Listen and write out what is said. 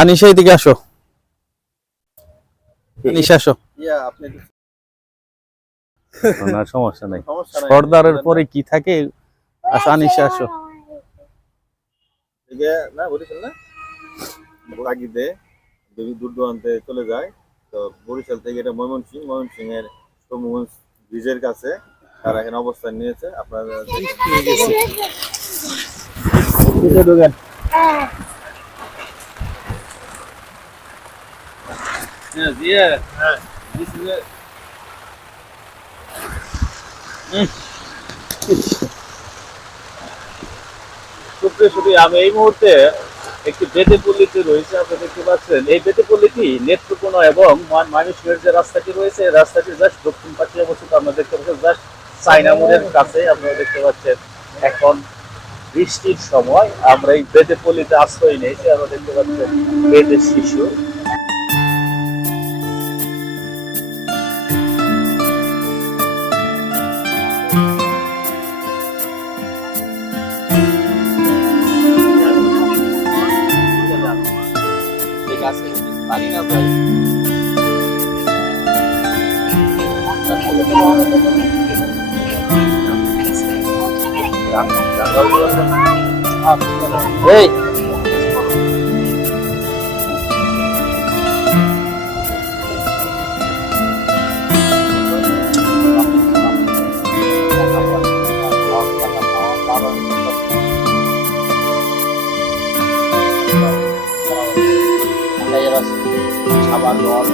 আনিশা এদিকে আসো, আনিশা আসো। আপনি না সমস্যা নাই, সমস্যা নাই, সর্দারের পরে কি থাকে। আচ্ছা আনিশা আসো। না বরিশাল না তাগিদে যদি দূর দূরান্তে চলে যায়, তো বরিশাল থেকে এটা ময়মনসিংহ এর সমগঞ্জ ব্রিজের কাছে তারা এখানে অবস্থান নিয়েছে। আপনারা ঢোকেন। আমি এই মুহূর্তে একটি বেতেপল্লীতে রয়েছে। আপনি দেখতে পাচ্ছেন এই বেতেপল্লীটি নেত্রকোনা এবং ময়মনসিংহের যে রাস্তাটি রয়েছে, এই রাস্তাটি জাস্ট দক্ষিণ পাশে অবস্থিত। আমরা দেখতে পাচ্ছেন জাস্ট চাইনা মোড়ের কাছে আপনারা দেখতে পাচ্ছেন। এখন বৃষ্টির সময় আমরা এই বেতেপল্লীতে আশ্রয় নিয়েছি। আমরা দেখতে পাচ্ছেন বেতের শিশু। পারি না ভাই। এই খাবার রস